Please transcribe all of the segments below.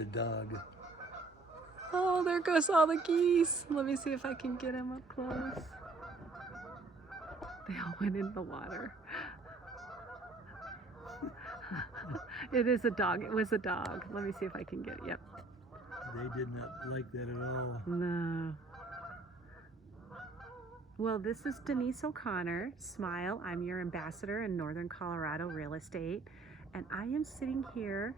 The dog. Oh, there goes all the geese. Let me see if I can get him up close. They all went in the water. It is a dog. It was a dog. Let me see if I can get it. Yep. They did not like that at all. No. Well, this is Denise O'Connor. Smile. I'm your ambassador in Northern Colorado real estate. And I am sitting here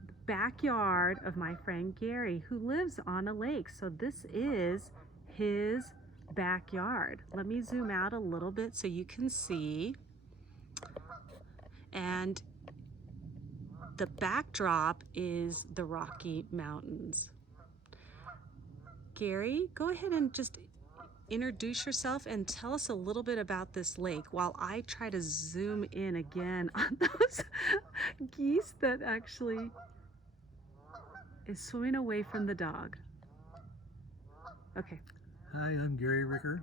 in the backyard of my friend Gary, who lives on a lake. So this is his backyard. Let me zoom out a little bit so you can see. And the backdrop is the Rocky Mountains. Gary, go ahead and just introduce yourself and tell us a little bit about this lake while I try to zoom in again on those geese that actually is swimming away from the dog. Okay. Hi, I'm Gary Ricker.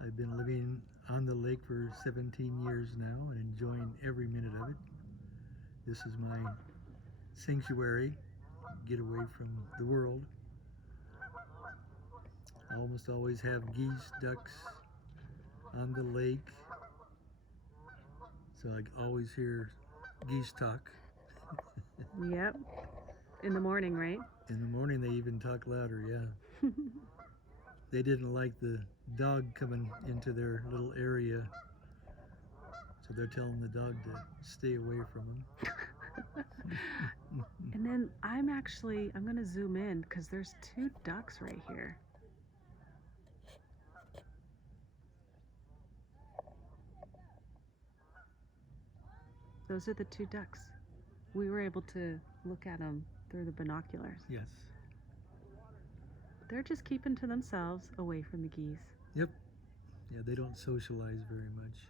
I've been living on the lake for 17 years now and enjoying every minute of it. This is my sanctuary, get away from the world. I almost always have geese, ducks on the lake, so I always hear geese talk. Yep. In the morning, right? In the morning they even talk louder, yeah. They didn't like the dog coming into their little area, so they're telling the dog to stay away from them. And then I'm going to zoom in because there's two ducks right here. Those are the two ducks. We were able to look at them through the binoculars. Yes. They're just keeping to themselves away from the geese. Yep. Yeah, they don't socialize very much.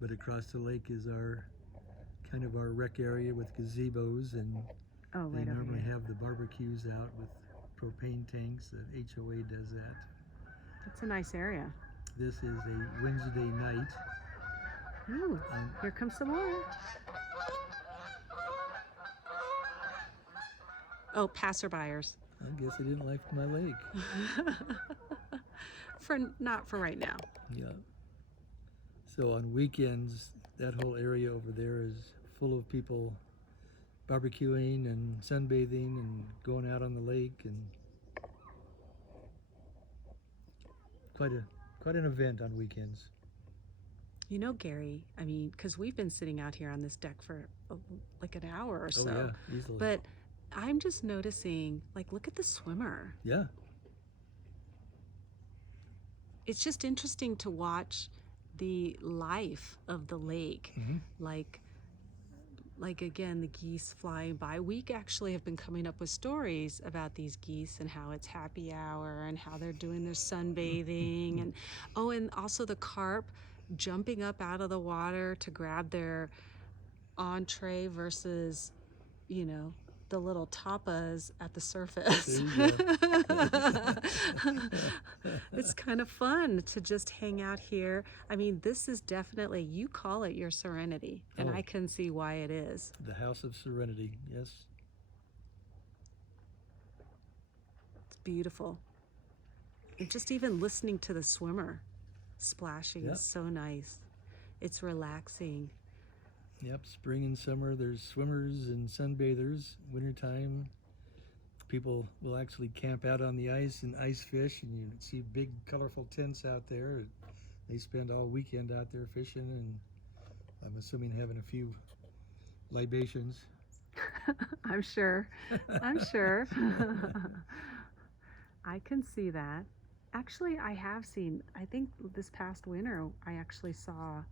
But across the lake is our rec area with gazebos, and they normally have the barbecues out with propane tanks. The HOA does that. That's a nice area. This is a Wednesday night. Ooh, here comes some more. Oh, passerbyers. I guess they didn't like my lake. Not for right now. Yeah. So on weekends, that whole area over there is full of people barbecuing and sunbathing and going out on the lake, and quite an event on weekends. You know, Gary, I mean, because we've been sitting out here on this deck for like an hour or so. Oh yeah, easily. But I'm just noticing, like, look at the swimmer. Yeah. It's just interesting to watch the life of the lake. Mm-hmm. Like again, the geese flying by. We actually have been coming up with stories about these geese and how it's happy hour and how they're doing their sunbathing. And also the carp jumping up out of the water to grab their entree versus, you know, the little tapas at the surface. It's kind of fun to just hang out here. I mean, this is definitely, you call it your serenity, and I can see why it is. The House of Serenity, yes. It's beautiful. And just even listening to the swimmer splashing is so nice. It's relaxing. Yep, spring and summer, there's swimmers and sunbathers. Wintertime, people will actually camp out on the ice and ice fish, and you see big colorful tents out there. They spend all weekend out there fishing, and I'm assuming having a few libations. I'm sure. I'm sure. I can see that. Actually, I have seen, I think this past winter, I actually saw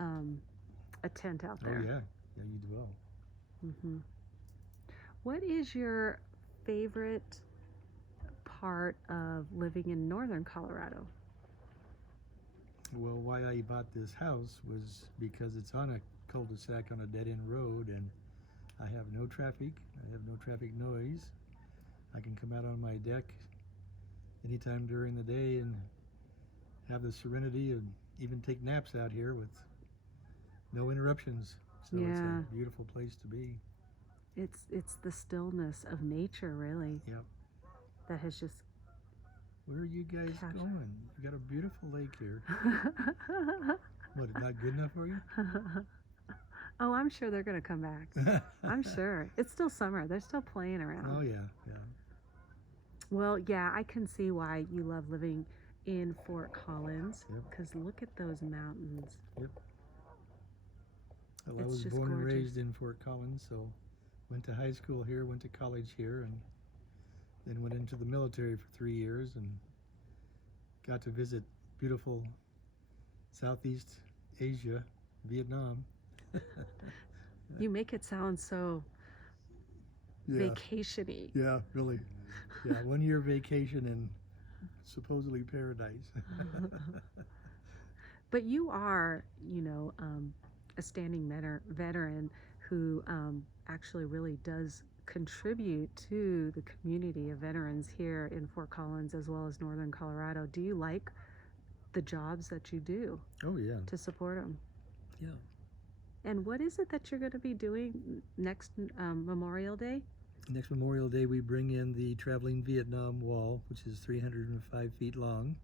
a tent out there. Oh yeah, yeah, you do well. Mm-hmm. What is your favorite part of living in northern Colorado? Well, why I bought this house was because it's on a cul-de-sac on a dead-end road, and I have no traffic. I have no traffic noise. I can come out on my deck anytime during the day and have the serenity and even take naps out here with no interruptions. So it's Yeah. a beautiful place to be. It's the stillness of nature, really, Yep. that has just Where are you guys Gotcha. going? You got a beautiful lake here. What, not good enough for you? Oh, I'm sure they're gonna come back. I'm sure. It's still summer. They're still playing around. Oh yeah, yeah. Well, yeah, I can see why you love living in Fort Collins. Yep. Because look at those mountains. Well, I It's was just born and gorgeous. raised in Fort Collins, so went to high school here, went to college here, and then went into the military for 3 years and got to visit beautiful Southeast Asia, Vietnam. You make it sound so Yeah, vacation-y. yeah, really. Yeah, 1 year vacation in supposedly paradise. But you are, a standing veteran who actually really does contribute to the community of veterans here in Fort Collins as well as Northern Colorado. Do you like the jobs that you do Oh yeah, to support them? yeah. And what is it that you're going to be doing next Memorial Day? Next Memorial Day, we bring in the traveling Vietnam Wall, which is 305 feet long,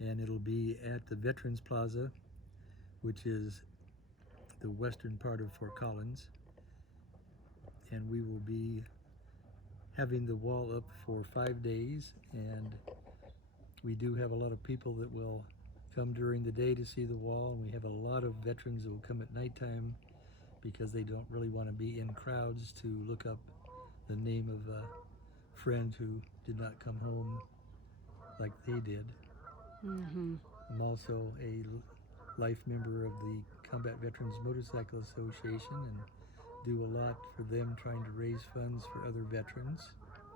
and it'll be at the Veterans Plaza, which is the western part of Fort Collins, and we will be having the wall up for 5 days, and we do have a lot of people that will come during the day to see the wall, and we have a lot of veterans that will come at nighttime because they don't really want to be in crowds to look up the name of a friend who did not come home like they did. Mm-hmm. I'm also a life member of the Combat Veterans Motorcycle Association and do a lot for them trying to raise funds for other veterans.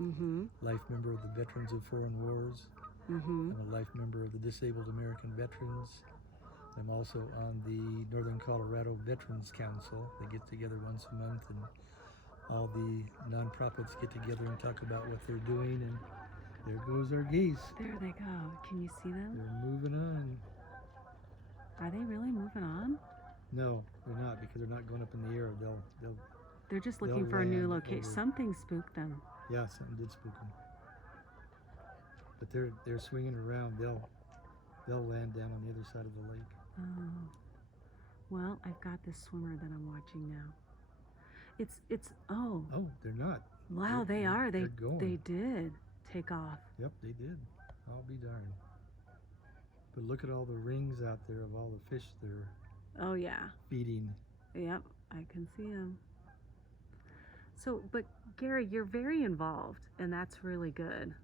Mm-hmm. Life member of the Veterans of Foreign Wars. Mm-hmm. I'm a life member of the Disabled American Veterans. I'm also on the Northern Colorado Veterans Council. They get together once a month and all the nonprofits get together and talk about what they're doing, and there goes our geese. There they go. Can you see them? They're moving on. Are they really moving on? No, they're not, because they're not going up in the air. They're just They'll looking for a new land location. over. Something spooked them. Yeah, something did spook them. But they're swinging around. They'll land down on the other side of the lake. Oh. Well, I've got this swimmer that I'm watching now. Oh. Oh, they're not. Wow, they are. They're going. They did take off. Yep, they did. I'll be darned. But look at all the rings out there of all the fish they're Oh yeah. feeding. Yep, I can see them. So, but Gary, you're very involved, and that's really good.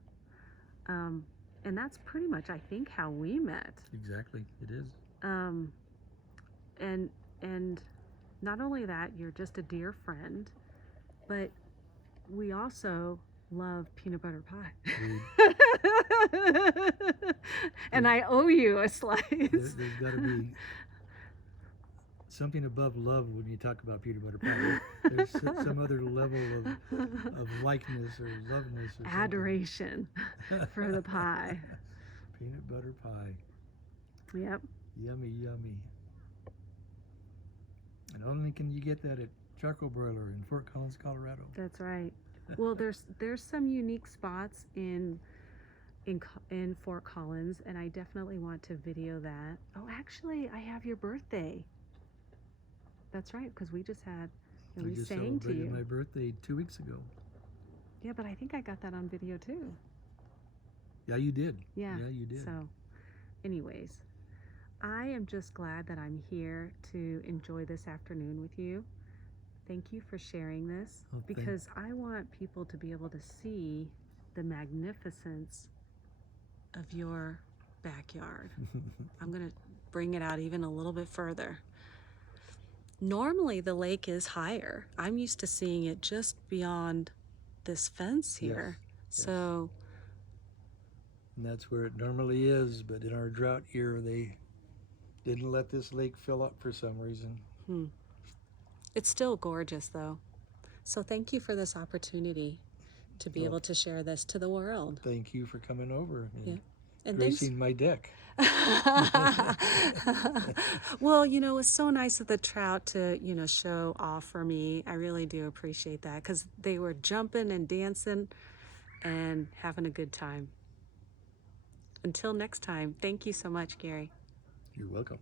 And that's pretty much, I think, how we met. Exactly, it is. And not only that, you're just a dear friend, but we also love peanut butter pie. And I owe you a slice. There's got to be something above love when you talk about peanut butter pie. There's some other level of likeness or loveness or Adoration for the pie. Peanut butter pie. Yep. Yummy, yummy. And only can you get that at Charcoal Broiler in Fort Collins, Colorado. That's right. Well, there's some unique spots in Fort Collins, and I definitely want to video that. Oh, actually, I have your birthday. That's right, because we just had, We we just sang to celebrated you. my birthday 2 weeks ago. Yeah, but I think I got that on video too. Yeah, you did. Yeah. Yeah, you did. So, anyways, I am just glad that I'm here to enjoy this afternoon with you. Thank you for sharing this, Oh, because I want people to be able to see the magnificence of your backyard. I'm going to bring it out even a little bit further. Normally the lake is higher. I'm used to seeing it just beyond this fence here. Yes. So And that's where it normally is, but in our drought year, they didn't let this lake fill up for some reason. it's still gorgeous though. So thank you for this opportunity to be able to share this to the world. Thank you for coming over. Yeah. And gracing my deck. Well, you know, it's so nice of the trout to, you know, show off for me. I really do appreciate that because they were jumping and dancing and having a good time. Until next time, thank you so much, Gary. You're welcome.